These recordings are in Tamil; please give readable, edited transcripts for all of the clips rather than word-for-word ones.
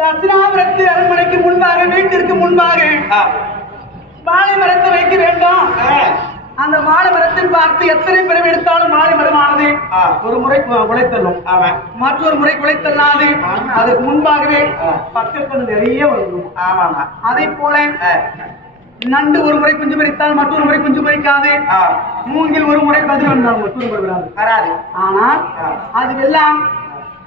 தசராபுரத்து அரண்மனைக்கு முன்பாக வீட்டிற்கு முன்பாக வாழை மரத்தை வைக்க வேண்டும். அந்த வாழை மரத்தில் பார்த்து எத்தனை பிறவி எடுத்தாலும் வாழை மரமானது ஒரு முறை குலைத்தள்ளும், மற்றொரு முறை குலைத்தள்ளாது. அதற்கு முன்பாகவே பக்கத்தில் நிறைய வரும். அதை போல நண்டு ஒரு முறை குஞ்சு பறித்தால் மற்றொரு முறை குஞ்சு பறிக்காது. மூங்கில் ஒரு முறை பதில் வந்தால் மற்றொரு முறை வராது. ஆனால் அதுவெல்லாம்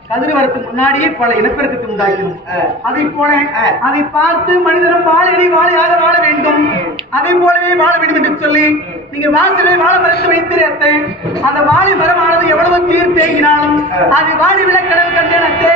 கதிர் வரத்துக்கு முன்னாடியே பல இனப்பெருக்கத்தை உண்டாக்கணும். அதை போல அதை பார்த்து மனிதனும் வாழையடி வாழையாக வாழ வேண்டும். அதை போலவே வாழ வேண்டும் என்று சொல்லி நீங்க வாசலை வாழை மரத்தை வைத்திருத்தை அந்த வாழை மரமானது எவ்வளவு தீர் தேங்கினாலும் அது வாழை விளக்கடல் கண்டனத்தே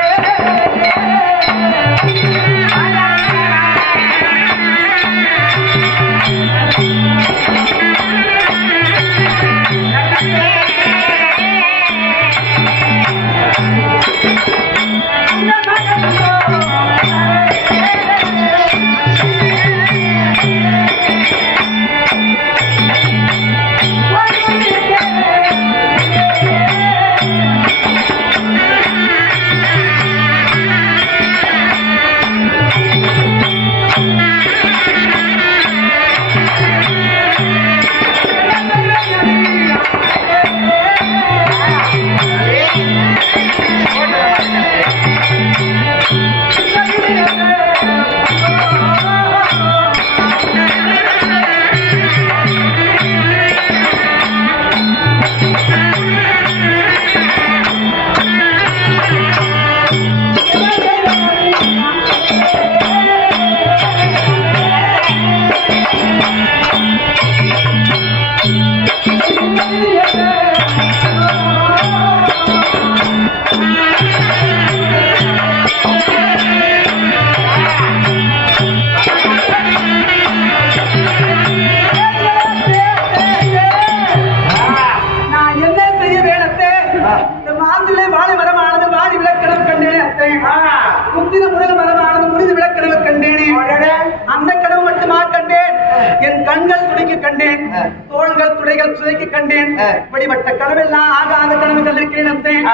இப்படிப்பட்ட கனவெல்லாம் ஆகாத கனவுகள் இருக்கிறேன்.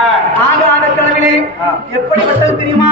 ஆகாத கனவிலே எப்படிப்பட்டது தெரியுமா?